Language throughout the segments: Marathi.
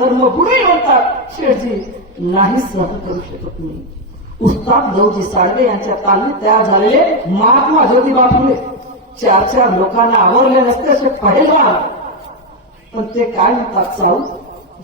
धर्मगुरुही म्हणतात. शेठजी नाही सहन करू शकत मी. उस्ताद लवजी साळवे यांच्या तालमीत तयार झालेले महात्मा ज्योतिबा फुले चार चार लोकांना आवरले नसते असे पहिलवान. पण ते काय म्हणतात साऊ?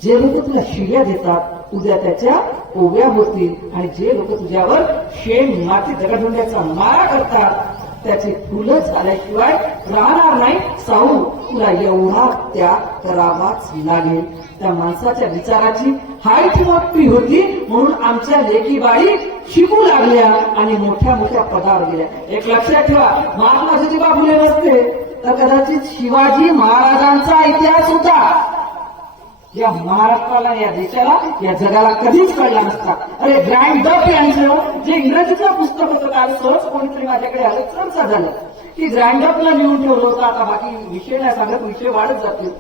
जे लोक तुला शिव्या देतात उद्या त्याच्या ओव्या होतील आणि जे लोक तुझ्यावर शेण माती दगडधोंड्याचा मारा करतात त्याची फुलं झाल्याशिवाय राहणार नाही साऊ. तुला एवढा त्याग करावाच लागेल. त्या माणसाच्या विचाराची हाईट मोठी होती म्हणून आमच्या लेकीबाई शिकू लागल्या आणि मोठ्या मोठ्या पदावर गेल्या. एक लक्षात ठेवा महात्मा ज्योतिबा फुले नसते. तर कदाचित शिवाजी महाराजांचा इतिहास होता. या महाराष्ट्राला या देशाला या जगाला कधीच कळला नसता. अरे ग्रँड डप यांचं जे इंग्रजीचं पुस्तक होतं काल सहज कोणीतरी माझ्याकडे आलं चर्चा झालं. की ग्रँड डपला लिहून ठेवलं होतं आता बाकी विषय नाही सांगत विषय वाढत जातील.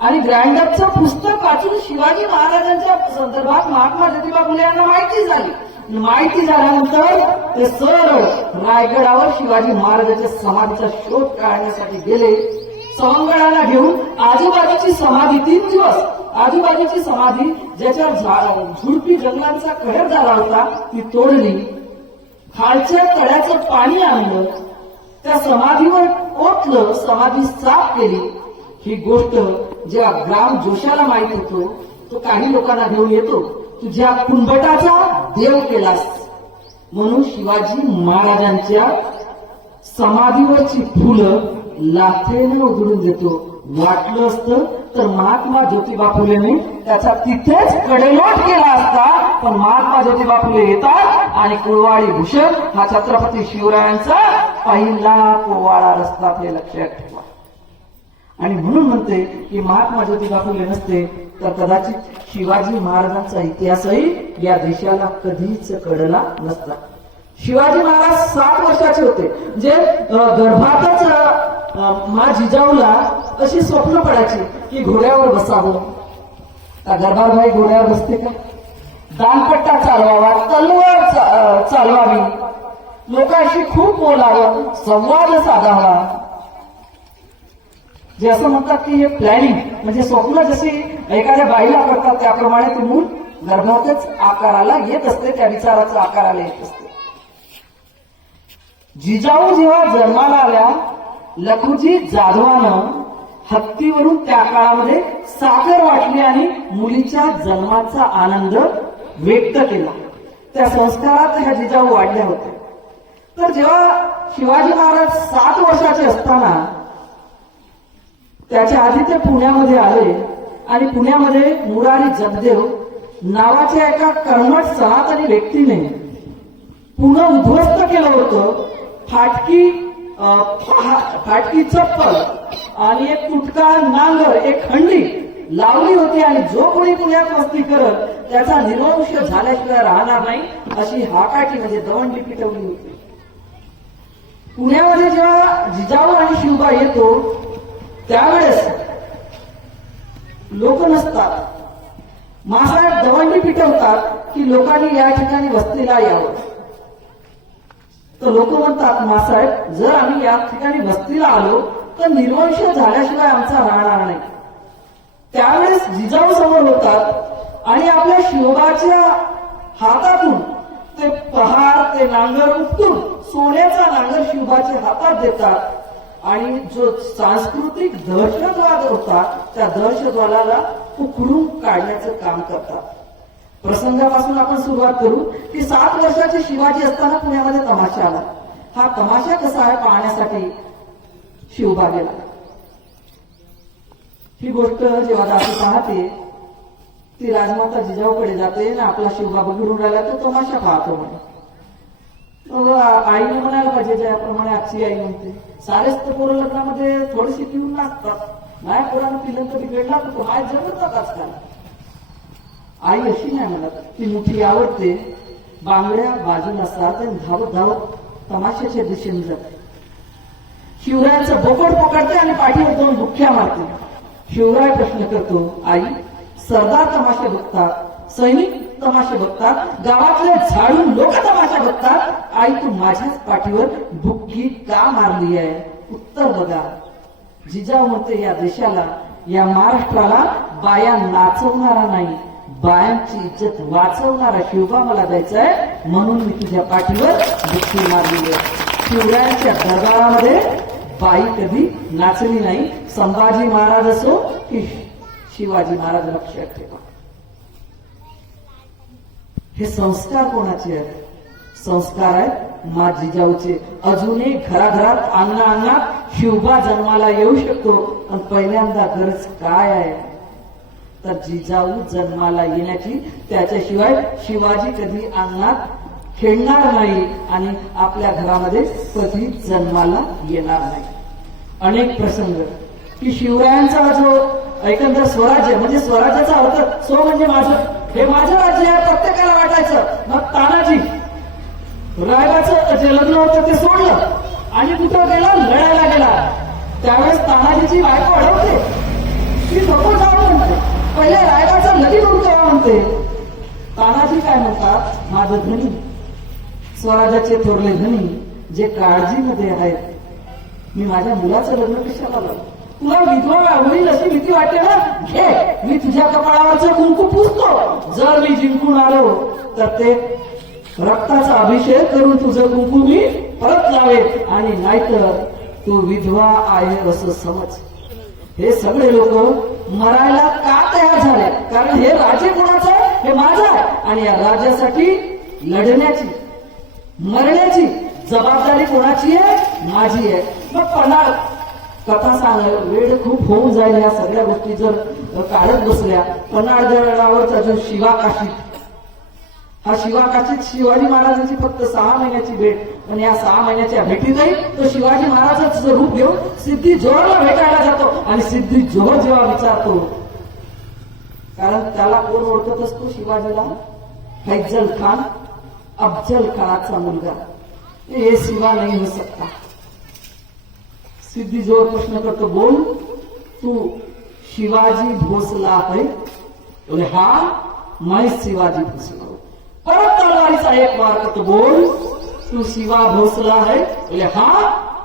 आणि ग्रँड डपचं पुस्तक वाचून शिवाजी महाराजांच्या संदर्भात महात्मा ज्योतिबा फुले यांना माहिती झाली. माहिती झाल्यानंतर ते सरळ रायगडावर शिवाजी महाराजांच्या समाधीचा शोध काढण्यासाठी गेले. सवंगडाला घेऊन आजूबाजूची समाधी तीन दिवस. आजूबाजूची समाधी ज्याच्यावर झुडपी जंगलांचा कहर झाला होता ती तोडली. खालच्या तळ्याचं पाणी आणलं. त्या समाधीवर ओतलं समाधी साफ केली. ही गोष्ट ज्या ग्राम जोशाला माहीत होतो तो काही लोकांना घेऊन येतो. तुझ्या कुंभटाचा देव केलास. म्हणून शिवाजी महाराजांच्या समाधीवरची फुलं लाथेने उघडून देतो वाटलं असतं तर महात्मा ज्योतिबा फुलेने त्याचा तिथेच कडेलोट केला असता. पण महात्मा ज्योतिबा फुले येतात आणि कुळवाळी भूषण हा छत्रपती शिवरायांचा पहिला कुळवाळा रस्ता हे लक्षात ठेवा. आणि म्हणून म्हणते की महात्मा ज्योतिबा फुले नसते तर कदाचित शिवाजी महाराजांचा इतिहासही या देशाला कधीच कळला नसता. शिवाजी महाराज सात वर्षाचे होते. म्हणजे, जे गर्भातच मा जिजाऊला अशी स्वप्न पडायची की घोड्यावर बसावं. का गर्भारबाई घोड्यावर बसते का दानपट्टा चालवावा तलवार चालवावी. लोकांशी खूप बोलावं संवाद साधावा. जे असं म्हणतात की हे प्लॅनिंग म्हणजे स्वप्न जशी एखाद्या बाईला करतात त्याप्रमाणे ते मूल गर्भातच आकाराला येत असते त्या विचाराचं आकाराला येत असते. जिजाऊ जेव्हा जन्माला आल्या लखुजी जाधवानं हत्तीवरून त्या काळामध्ये साखर वाटली आणि मुलीच्या जन्माचा आनंद व्यक्त केला. त्या संस्कारात ह्या जिजाऊ वाढल्या होत्या. तर जेव्हा शिवाजी महाराज सात वर्षाचे असताना त्याच्या आधी ते पुण्यामध्ये आले आणि पुण्यामध्ये मुरारी जगदेव नावाच्या एका कर्मठ सनातनी व्यक्तीने पुणे उद्ध्वस्त केलं होतं. फाटकी फाटकी चप्पल आणि एक तुटका नांगर एक खंडी लावली होती आणि जो कोणी पुण्यात वस्ती करत त्याचा निर्वंश झाल्याशिवाय राहणार नाही अशी हाकाटी म्हणजे दवंडी पिटवली होती. पुण्यामध्ये जेव्हा जिजाऊ आणि शिवबा येतो त्यावेळेस लोक नसतात. मासाहेब दवंडी पिटवतात की लोकांनी या ठिकाणी वस्तीला यावं. तर लोक म्हणतात मासाहेब जर आम्ही या ठिकाणी वस्तीला आलो तर निर्वंश झाल्याशिवाय आमचा राहणार नाही. त्यावेळेस जिजाऊ समोर होतात आणि आपल्या शिवबाच्या हातातून ते पहार ते नांगर उपटून सोन्याचा नांगर शिवबाच्या हातात देतात. आणि जो सांस्कृतिक दहशतवाद होता त्या दहशतवादाला उखडून काढण्याचं काम करतात. प्रसंगापासून आपण सुरुवात करू. की सात वर्षाचे शिवाजी असताना पुण्यामध्ये तमाशा आला. हा तमाशा कसा आहे पाहण्यासाठी शिवबा गेला ही गोष्ट जेव्हा दासी पाहते ती राजमाता जिजाऊकडे जाते आणि आपला शिवबा घडून राहिला तो तमाशा पाहतो म्हणे. आईने म्हणायला पाहिजे ज्याप्रमाणे आजची आई म्हणते सारेच तर पोरं लग्नामध्ये थोडीशी पिऊन नाचतात. नाही पोरानं पिलं तर बिघडला तर तो हाय जगतात आजकाल. आई अशी नाही म्हणत ती मुठी आवडते बांगड्या बाजूला असतात आणि धावत धावत तमाशाच्या दिशेने जाते. शिवरायाचं बोकड पकडते आणि पाठीवर दोन बुख्या मारते. शिवराय प्रश्न करतो आई सरदार तमाशे बघतात सैनिक तमाशे बघतात गावातले झाडून लोक तमाशा बघतात. आई तू माझ्याच पाठीवर बुक्की का मारली आहे? उत्तर बघा. जिजाऊ म्हणते या देशाला या महाराष्ट्राला बाया नाचवणारा नाही. बायांची इज्जत वाचवणारा शिवबा मला द्यायचा म्हणून मी तुझ्या पाठीवर बुक्की मारली शिवरायांच्या दरबारामध्ये बाई कधी नाचली नाही. संभाजी महाराज असो की शिवाजी महाराज लक्षात ठेवा. हे संस्कार कोणाचे आहेत? संस्कार आहेत मा जिजाऊचे अजूनही घराघरात अंगणा अंगणात शिवबा जन्माला येऊ शकतो. पण पहिल्यांदा गरज काय आहे? तर जिजाऊ जन्माला येण्याची त्याच्याशिवाय शिवाजी कधी अंगणात खेळणार नाही आणि आपल्या घरामध्ये कधी जन्माला येणार नाही. अनेक प्रसंग. की शिवरायांचा जो एकंदर स्वराज्य म्हणजे स्वराज्याचा अर्थ स्व म्हणजे माझं. हे माझं राज्य आहे प्रत्येकाला वाटायचं. मग तानाजी रायबाचं जे लग्न होतं ते सोडलं. आणि कुठं गेला? लढायला गेला. त्यावेळेस तानाजीची बायको अडवते. ती नको जाऊ म्हणते पहिले रायबाचं म्हणून उरकावा म्हणते. तानाजी काय म्हणतात? माझ धनी स्वराज्याचे थोरले धनी जे काळजीमध्ये आहेत. मी माझ्या मुलाचं लग्न कशाला तुला विधवा होईल अशी भीती वाटते ना? घे मी तुझ्या कपाळावरचं कुंकू पुसतो. जर मी जिंकून आलो तर ते रक्ताचा अभिषेक करून तुझं कुंकू मी परत लावे आणि नाहीतर तू विधवा आहे असं समज. हे सगळे लोक मरायला का तयार झाले? कारण हे राजे कोणाचं आहे? हे माझं आहे. आणि या राज्यासाठी लढण्याची मरण्याची जबाबदारी कोणाची आहे? माझी आहे. मग पन्हाळ कथा सांग वेळ खूप होऊन जाईल या सगळ्या गोष्टी जर काढत बसल्या पन्हाळगडावरचा जो शिवा काशी हा शिवाकाशीत शिवाजी महाराजांची फक्त सहा महिन्याची भेट पण या सहा महिन्याच्या भेटीतही तो शिवाजी महाराजाचं रूप घेऊन सिद्धी जोहरला भेटायला जातो आणि सिद्धी जोहर जेव्हा विचारतो कारण त्याला कोण ओळखत असतो शिवाजीला? फैजल खान अफजल खानाचा मुलगा. हे शिवा नहीं हो सकता सिद्धी जोर प्रश्न करतो बोल तू शिवाजी भोसला है बोले हा मैं शिवाजी भोसला. परत तलवारीचा एक मार्ग करतो बोल तू शिवा भोसला है. बोले हा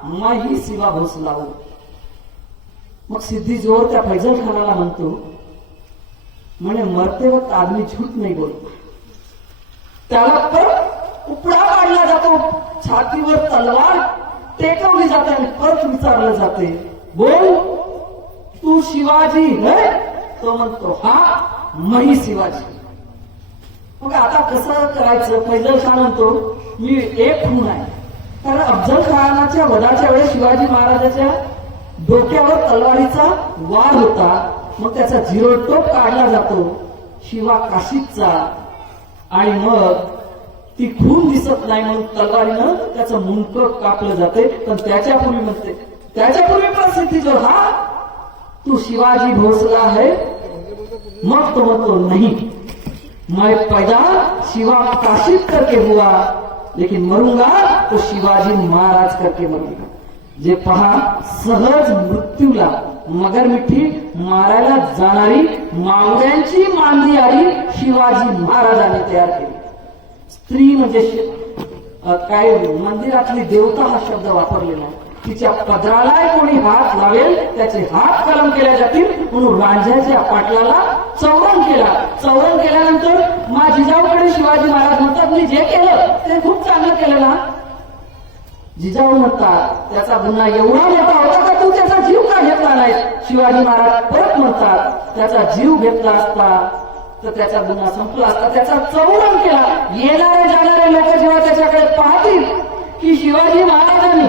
माही शिवा भोसला हो. मग सिद्धी जोर त्या फैजल खानाला म्हणतो म्हणे मरते वक्त आदमी झूट नाही बोलतो. त्याला परत उपडा काढला जातो छातीवर तलवार टेकवली जाते आणि परत विचारलं जाते बोल तू शिवाजी है? तो म्हणतो हा मही शिवाजी. मग आता कसं करायचं? फैजल खान म्हणतो मी एक खून आहे. कारण अफजल खानाच्या वधाच्या वेळेस शिवाजी महाराजाच्या डोक्यावर तलवारीचा वार होता. मग त्याचा झिरो टोप काढला जातो. शिवा काशीचा आणि मग ती खून दिसत नाही म्हणून तलवारीनं त्याचं मुंक कापलं जाते. पण त्याच्यापूर्वी म्हणते त्याच्यापूर्वी प्रसिद्धी जो हा तू शिवाजी भोसला आहे. मग तो म्हणतो नाही. मैं पैदा शिवा काशिप करके हुआ लेकिन मरूंगा तो शिवाजी महाराज करके मरूंगा. जे पहा सहज मृत्यूला मगर मिठी मारायला जाणारी मावळ्यांची मांदी आली शिवाजी महाराजांनी तयार केली. स्त्री म्हणजे काय मंदिरातली देवता हा शब्द वापरलेला तिच्या पदराला कोणी हात लावेल त्याचे हात कलम केले जातील म्हणून रांझ्याच्या पाटलाला चौरंग केला. चौरंग केल्यानंतर मा जिजाऊकडे शिवाजी महाराज म्हणतात मी जे केलं ते खूप चांगलं केलं ना. जिजाऊ म्हणतात त्याचा गुन्हा एवढा मोठा होता का तू त्याचा जीव का घेतला नाही? शिवाजी महाराज परत म्हणतात त्याचा जीव घेतला असता तर त्याचा गुन्हा संपला असता. त्याचा चौरंग केला. येणारे जाणारे लोक जेव्हा त्याच्याकडे पाहतील की शिवाजी महाराजांनी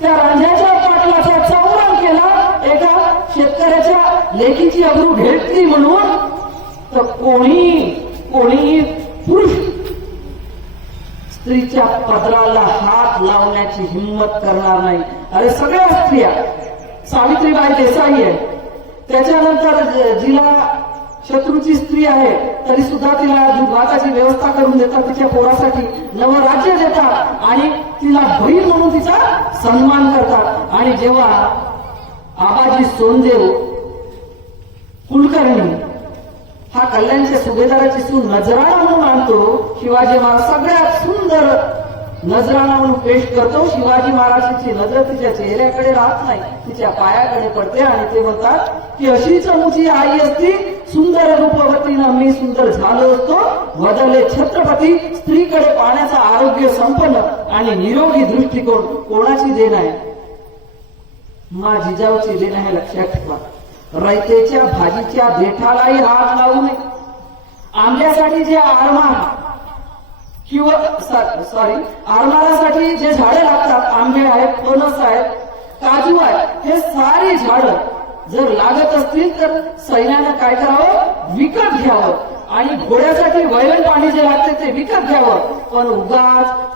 त्या रांझ्याच्या पाटलाचा चौरंग केला एका शेतकऱ्याच्या लेखीची अब्रू घेतली म्हणून तर कोणी कोणीही पुरुष स्त्रीच्या पदराला हात लावण्याची हिंमत करणार नाही. अरे सगळ्या स्त्रिया सावित्रीबाई देसाई आहे. त्याच्यानंतर जिला शत्रूची स्त्री आहे तरी सुद्धा तिला भाताची व्यवस्था करून देतात तिच्या पोरासाठी नवं राज्य देतात आणि तिला बहीण म्हणून तिचा सन्मान करतात. आणि जेव्हा आबाजी सोनदेव कुलकर्णी हा कल्याणच्या सुभेदाराची सून नजराणा म्हणून आणतो. शिवाजी महाराज सगळ्यात सुंदर नजराणा म्हणून पेश करतो. शिवाजी महाराजांची नजर तिच्या चेहऱ्याकडे राहत नाही तिच्या पायाकडे पडते आणि ते म्हणतात की अशी मुझी आई असती सुंदर रूपवतीनं मी सुंदर झालो असतो. बदलले छत्रपती स्त्रीकडे पाण्याचा आरोग्य संपन्न आणि निरोगी दृष्टिकोन कोणाची देण आहे? मा जिजाऊची देण आहे लक्षात ठेवा. रयतेच्या भाजीच्या देठालाही हात लावू नये. आंब्यासाठी जे आरमार किंवा सॉरी आरमारासाठी जे झाडे लागतात आंबे आहेत फणस आहेत काजू आहेत हे सारे झाडं जर लागत असतील तर सैन्यानं काय करावं? विकत घ्यावं. आणि घोड्यासाठी वैरण पाणी जे लागते ते विकत घ्यावं. पण उगाच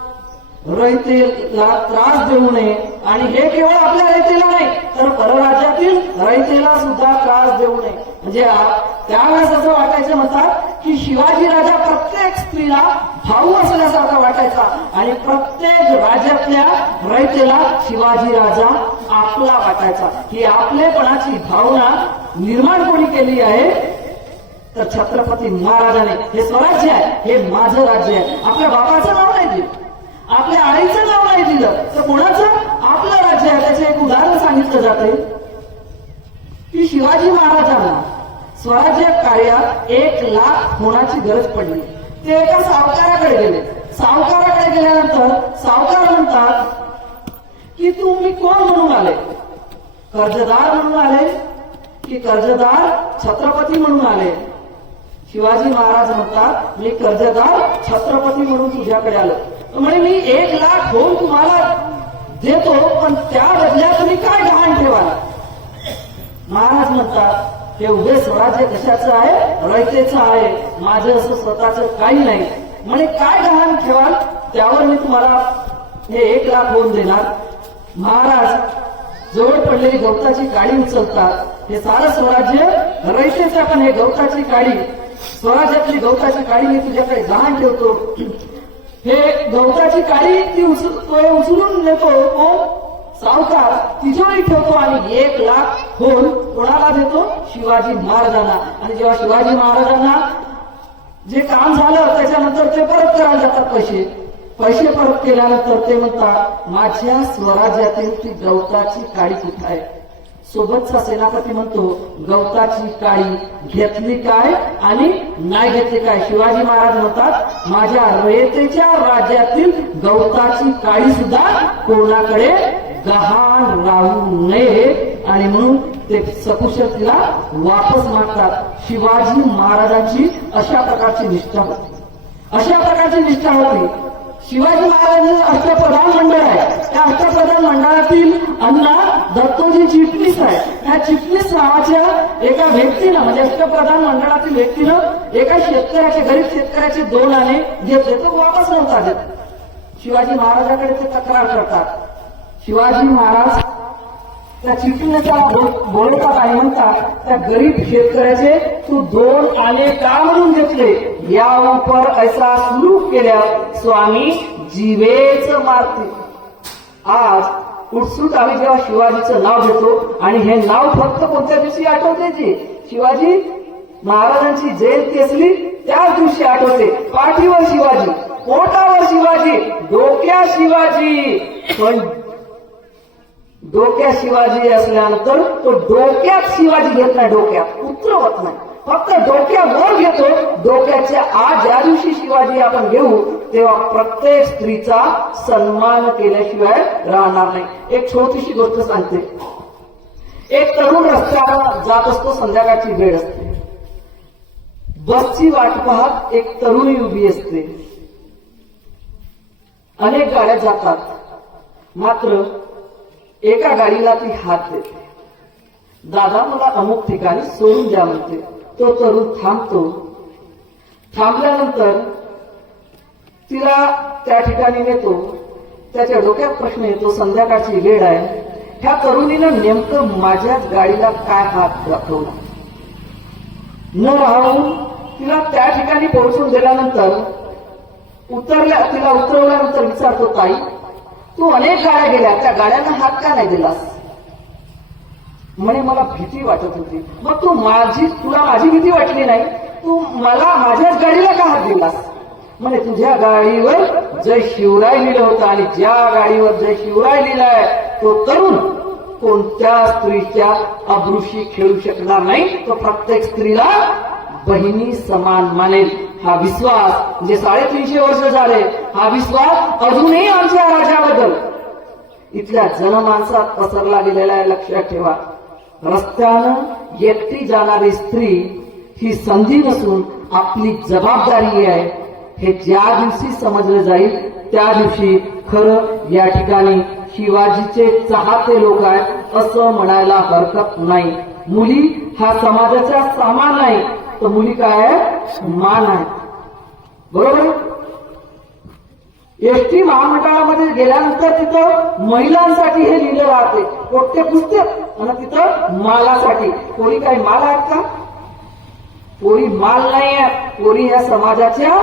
रयतेला त्रास देऊ नये आणि हे केवळ आपल्या रयतेला नाही तर परराज्यातील रयतेला सुद्धा त्रास देऊ नये. म्हणजे त्यावेळेस असं वाटायचं म्हणतात की शिवाजी राजा प्रत्येक स्त्रीला भाऊ असल्यासारखा वाटायचा आणि प्रत्येक राज्यातल्या रयतेला शिवाजी राजा आपला वाटायचा. ही आपलेपणाची भावना निर्माण कोणी केली आहे? तर छत्रपती महाराजाने. हे स्वराज्य आहे हे माझं राज्य आहे. आपल्या बाबाचं नाव आपल्या आईचं नाव नाही दिलं तर कोणाचं? आपलं राज्य आहे. त्याचे एक उदाहरण सांगितलं जाते की शिवाजी महाराजांना स्वराज्य कार्यात एक लाख होण्याची गरज पडली. ते एका सावकाराकडे गेले. सावकाराकडे गेल्यानंतर सावकार म्हणतात की तुम्ही कोण म्हणून आले? कर्जदार म्हणून आले की कर्जदार छत्रपती म्हणून आले. शिवाजी महाराज म्हणतात मी कर्जदार छत्रपती म्हणून तुझ्याकडे आलो. म्हणे मी एक लाख होऊन तुम्हाला देतो पण त्या बदल्यात तुम्ही काय गहाण ठेवाल? महाराज म्हणतात हे उभे स्वराज्य कशाचं आहे? रयतेचं आहे. माझं असं स्वतःचं काही नाही. म्हणे काय गहाण ठेवाल? त्यावर मी तुम्हाला हे एक लाख होऊन देणार. महाराज जवळ पडलेली गवताची काडी उचलतात. हे सारं स्वराज्य रयतेचं पण हे गवताची काडी स्वराज्यातली गवताची काडी मी तुझ्याकडे गहाण ठेवतो. हे गवताची काळी ती उचलून नेतो सावकार तिजोरी ठेवतो आणि एक लाख होऊन कोणाला देतो? शिवाजी महाराजांना. आणि जेव्हा शिवाजी महाराजांना जे काम झालं त्याच्यानंतर ते परत करायला जातात पैसे. पैसे परत केल्यानंतर ते म्हणतात माझ्या स्वराज्यातील ती गवताची काळी कुठं आहे? सोबतचा सेनापती म्हणतो गवताची काळी घेतली काय आणि नाही घेतली काय? शिवाजी महाराज म्हणतात माझ्या रयतेच्या राज्यातील गवताची काळी सुद्धा कोणाकडे गहाण राहू नये. आणि म्हणून ते सकुशल तिला वापस मागतात. शिवाजी महाराजांची अशा प्रकारची निष्ठा होती. अशा प्रकारची निष्ठा होती. शिवाजी महाराज अष्टप्रधान मंडळ आहे. त्या अष्टप्रधान मंडळातील अण्णा दत्तोजी चिटणीस आहे ह्या चिटणीस नावाच्या एका व्यक्तीनं म्हणजे अष्टप्रधान मंडळातील व्यक्तीनं एका शेतकऱ्याचे गरीब शेतकऱ्याचे दोन आणे घेतले तर वापस नव्हता देत शिवाजी महाराजाकडे ते तक्रार करतात. शिवाजी महाराज त्या चिटणीचा बोलता काय म्हणतात? त्या गरीब शेतकऱ्याचे तू दोन आणे का म्हणून घेतले? या उपर ऐसा सुरू केल्या स्वामी जीवेच मारते आज उत्सुक आम्ही जेव्हा शिवाजीचं नाव घेतो आणि हे नाव फक्त कोणत्या दिवशी आठवते जी? शिवाजी महाराजांची जयंती असली त्याच दिवशी आठवते. पाठीवर शिवाजी पोटावर शिवाजी डोक्या शिवाजी. पण डोक्यात शिवाजी असल्यानंतर तो डोक्यात शिवाजी घेत नाही डोक्यात उतरवत नाही. फक्त डोक्यावर घेतो. डोक्याच्या आज ज्या दिवशी शिवाजी आपण घेऊ तेव्हा प्रत्येक स्त्रीचा सन्मान केल्याशिवाय राहणार नाही. एक छोटीशी गोष्ट सांगते. एक तरुण रस्त्यावर जात असतो संध्याकाळची वेळ असते. बसची वाट पाहत एक तरुणी उभी असते. अनेक गाड्या जातात. मात्र एका गाडीला ती हात देते. दादा मला अमुक ठिकाणी सोडून द्या म्हणते. तो तरुण थांबतो. थांबल्यानंतर तिला त्या ठिकाणी नेतो. त्याच्या डोक्यात प्रश्न येतो संध्याकाळची वेळ आहे. ह्या तरुणीनं नेमकं माझ्याच गाडीला काय हात दाखवला? न राहून तिला त्या ठिकाणी पोहोचून दिल्यानंतर उतरल्या तिला उतरवल्यानंतर विचारतो ताई तू अनेक गाड्या गेल्या त्या गाड्यांना हात का नाही दिलास? म्हणे मला भीती वाटत होती. मग तू माझी तुला माझी भीती वाटली नाही? तू मला माझ्याच गाडीला का हात दिलास? म्हणे तुझ्या गाडीवर जय शिवराय लिहिलं होतं आणि ज्या गाडीवर जय शिवराय लिहिलाय तो तरुण कोणत्या स्त्रीच्या अब्रुशी खेळू शकणार नाही? तो प्रत्येक स्त्रीला बहिणी समान मानेल. हा विश्वास जे साडेतीनशे वर्ष झाले. हा विश्वास अजूनही आमच्या राजाबद्दल. इथल्या जनमानसात पसरला गेलेला आहे लक्षात ठेवा. रस्त्यानं एकटी जाणारी स्त्री ही संधी नसून आपली जबाबदारी आहे. हे ज्या दिवशी समजलं जाईल त्या दिवशी खरं या ठिकाणी शिवाजीचे चाहते लोक आहेत असं म्हणायला हरकत नाही. मुली हा समाजाचा सामान आहे. तर मुली काय आहे? मान आहे बरोबर? आहे? एसटी महामंडळामध्ये गेल्यानंतर तिथं महिलांसाठी हे लिहिलं राहते कोणते पुस्तक? आणि तिथं मालासाठी. कोणी काही माल आहेत का? कोई माल नहीं है पूरी है समाजाच्या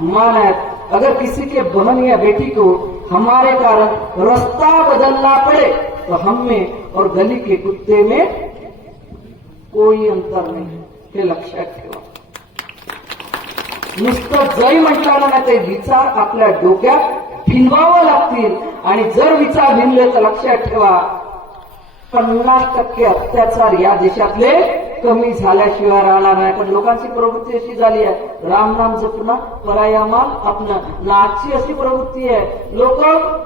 मान है अगर किसी के बहन या बेटी को हमारे कारण रास्ता बदलना पड़े तो हम में और गली के कुत्ते में कोई अंतर नहीं हे। लक्षात ठेवा नुसतं जय म्हटलं ना ते विचार आपल्या डोक्यात भिनवावं लागतील. आणि जर विचार भिनले तर लक्षात ठेवा पन्नास टक्के अत्याचार या देशातले कमी झाल्याशिवाय राहणार नाही. पण लोकांची प्रवृत्ती अशी झाली आहे. राम नाम जपणं परायामाल आपण. नाचची अशी प्रवृत्ती आहे. लोक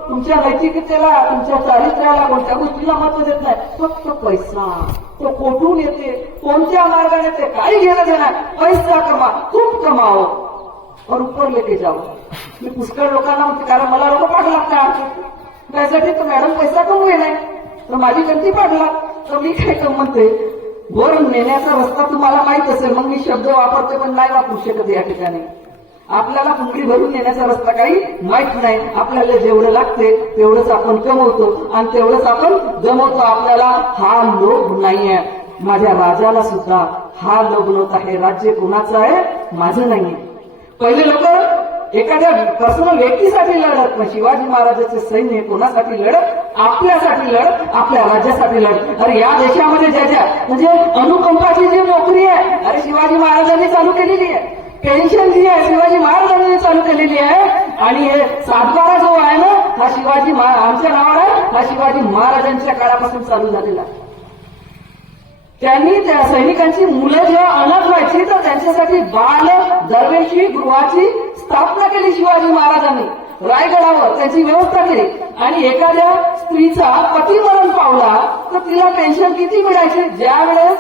तुमच्या नैतिकतेला तुमच्या चारित्र्याला कोणत्या गोष्टीला महत्त्व देत नाही. फक्त पैसा. तो कोठून येते? कोणत्या मार्गाने येते? काही घेणं देणार पैसा कमा. खूप कमाव. और उपर लेके जाओ मी पुष्कळ लोकांना म्हणते कारण मला लोक पाठ लागतात. त्यासाठी तर मॅडम पैसा कमवे नाही तर माझी गलती पाठला तर मी काय म्हणते वर नेण्याचा रस्ता तुम्हाला माहीत असेल मग मी शब्द वापरते पण नाही वापरू शकत या ठिकाणी. आपल्याला पुंगडी भरून नेण्याचा रस्ता काही माहीत नाही. आपल्याला जेवढं लागते तेवढंच आपण कमवतो आणि तेवढंच आपण गमवतो. आपल्याला हा लोभ नाहीये. माझ्या राजाला सुद्धा हा लोभ नव्हता. हे राज्य कुणाचं आहे? माझं नाहीये. पहिले लोक एखाद्या प्रसन्न व्यक्तीसाठी लढत पण शिवाजी महाराजांचे सैन्य कोणासाठी लढत? आपल्यासाठी लढत आपल्या राज्यासाठी लढत. अरे या देशामध्ये ज्याच्या म्हणजे अनुकंपाची जी नोकरी आहे अरे शिवाजी महाराजांनी चालू केलेली आहे. पेन्शन जी आहे शिवाजी महाराजांनी चालू केलेली आहे. आणि हे सातबारा जो आहे ना हा शिवाजी आमच्या नावावर आहे हा शिवाजी महाराजांच्या काळापासून चालू झालेला आहे. त्यांनी त्या सैनिकांची मुलं जेव्हा अनाथ व्हायची तर त्यांच्यासाठी बाल दरवेशी गृहाची स्थापना केली शिवाजी महाराजांनी. रायगडावर त्याची व्यवस्था केली. आणि एखाद्या स्त्रीचा पती मरण पावला तर तिला पेन्शन किती मिळायची? ज्या वेळेस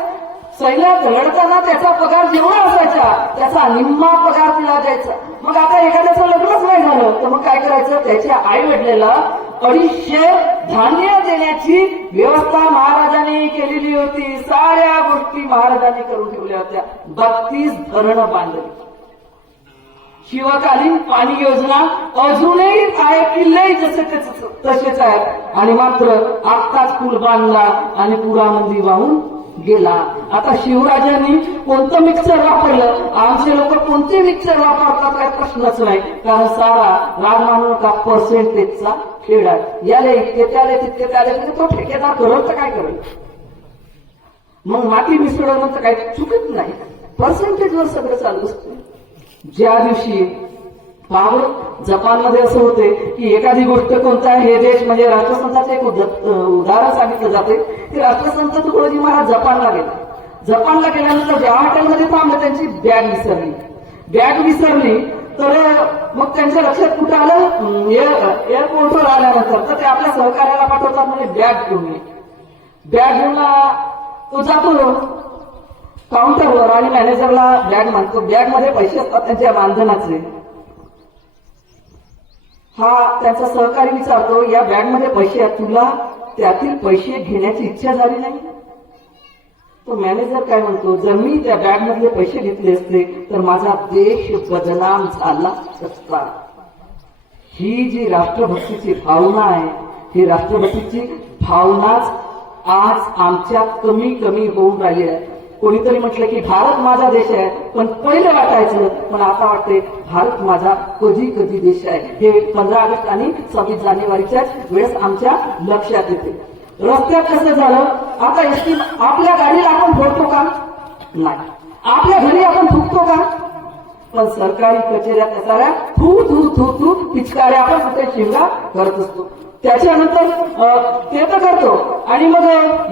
सैन्यात लढताना त्याचा पगार जेवढा असायचा त्याचा निम्मा पगार तिला द्यायचा. मग आता एखाद्याचं लग्नच नाही झालं तर मग काय करायचं? त्याच्या आई वडिलाला अडीचशे धान्य देण्याची व्यवस्था महाराजांनी केलेली होती. साऱ्या गोष्टी महाराजांनी करून ठेवल्या होत्या. बत्तीस धरणं बांधली. शिवकालीन पाणी योजना अजूनही आहे किल्लेही जसे त्याचे तसेच आहेत आणि मात्र आत्ताच पूल बांधला आणि पुरामध्ये वाहून गेला. आता शिवराजांनी कोणतं मिक्सर वापरलं? आमचे लोक कोणते मिक्सर वापरतात काय प्रश्नच नाही. कारण सारा राजमानव का पर्सेंटेजचा खेळ आहे. याले इतके त्याले तितके त्याले तितके. तो ठेकेदार करत तर काय करेल? मग माती मिसळवणं तर काही चुकत नाही? पर्सेंटेजवर सगळं चालू असतं. ज्या दिवशी पावर जपानमध्ये असं होते की एखादी गोष्ट कोणता हे देश म्हणजे राष्ट्रसंताचं एक उदाहरण सांगितलं जाते. की राष्ट्रसंत तुकडोजी महाराज जपानला गेले. जपानला गेल्यानंतर ज्या हॉटेलमध्ये थांबले त्यांची बॅग विसरली. बॅग विसरली तर मग त्यांच्या लक्षात कुठं आलं? एअर एअरपोर्टवर आल्यानंतर तर ते आपल्या सहकार्याला पाठवतात म्हणजे बॅग घेऊन बॅग घेऊन तो जातो काउंटरवर आणि मॅनेजरला बॅग मागतो. बॅगमध्ये पैसे असतात त्यांच्या बांधनाचे हा त्याचा सहकारी विचारतो या बॅगमध्ये पैसे आहेत तुला त्यातील पैसे घेण्याची इच्छा झाली नाही? तो मॅनेजर काय म्हणतो जर मी त्या बॅग मधले पैसे घेतले असते तर माझा देश बदनाम झाला असता. ही जी राष्ट्रभक्तीची भावना आहे ही राष्ट्रभक्तीची भावनाच आज आमच्या कमी कमी होऊन राहिली आहे. कोणीतरी म्हटलं की भारत माझा देश आहे पण पहिलं वाटायचं. पण आता वाटते भारत माझा कधी कधी देश आहे. हे पंधरा ऑगस्ट आणि सव्वीस जानेवारीच्या वेळेस आमच्या लक्षात येते. रस्त्यात कसं झालं? आता एसटी आपल्या गाडीला आपण फोडतो का? नाही. आपल्या घरी आपण थुकतो का? पण सरकारी कचेऱ्यात असणाऱ्या थू थू थू थू पिचकाऱ्या आपण कुठे शिवला करत असतो. त्याच्यानंतर ते तर करतो. आणि मग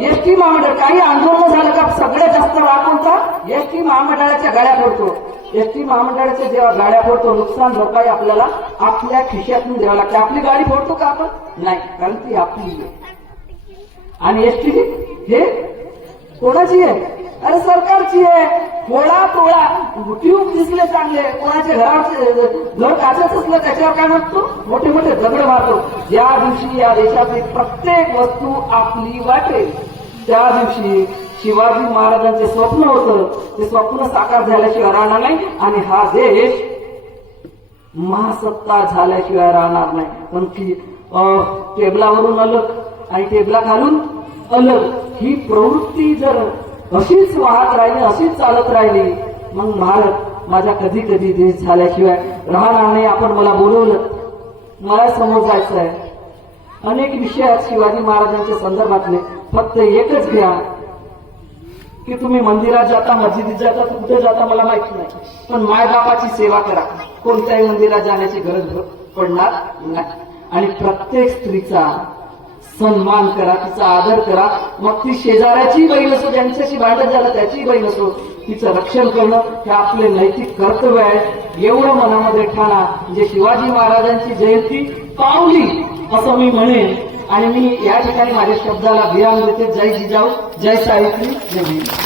एस टी महामंडळ काही आंदोलन झालं का? सगळ्यात जास्त राग कोणता? एस टी महामंडळाच्या गाड्या फोडतो. एस टी महामंडळाच्या जेव्हा गाड्या फोडतो नुकसान भरपाई आपल्याला आपल्या खिशातून द्यावं लागते. आपली गाडी फोडतो का आपण? नाही कारण ती आपली आहे. आणि एस टी हे कोणाची आहे? अरे सरकारची आहे. थोडा पोळा ट्यूब दिसले चांगले. कोणाच्या घरावरचे घर काचच असलं त्याच्यावर काय म्हणतो? मोठे मोठे दगड मारतो. ज्या दिवशी या देशातली प्रत्येक वस्तू आपली वाटेल. त्या दिवशी शिवाजी महाराजांचे स्वप्न होतं. ते स्वप्न साकार झाल्याशिवाय राहणार नाही. आणि हा देश महासत्ता झाल्याशिवाय राहणार नाही. पण ती टेबलावरून अलग. आणि टेबला घालून अलग. ही प्रवृत्ती जर अशीच वाहत राहिली अशीच चालत राहिली. मग भारत माझा कधी कधी देश झाल्याशिवाय राहणार नाही आपण मला बोलवलं. मला समोर जायचं आहे. अनेक विषय शिवाजी महाराजांच्या संदर्भातले फक्त एकच घ्या. की तुम्ही मंदिरात जाता मस्जिदीत जाता कुठे जाता मला माहिती नाही. पण मायबापाची सेवा करा. कोणत्याही मंदिरात जाण्याची गरज पडणार नाही. आणि प्रत्येक स्त्रीचा सन्मान करा तिचा आदर करा. मग ती शेजाऱ्याची बहीण असो ज्यांच्याशी भांडण झालं त्याची बहीण असो तिचं रक्षण करणं हे आपले नैतिक कर्तव्य आहे. एवढं मनामध्ये ठाणा. जे शिवाजी महाराजांची जयंती पावली असं मी म्हणेन. आणि मी या ठिकाणी माझ्या शब्दाला विराम देते. जय जिजाऊ जय सावित्री जय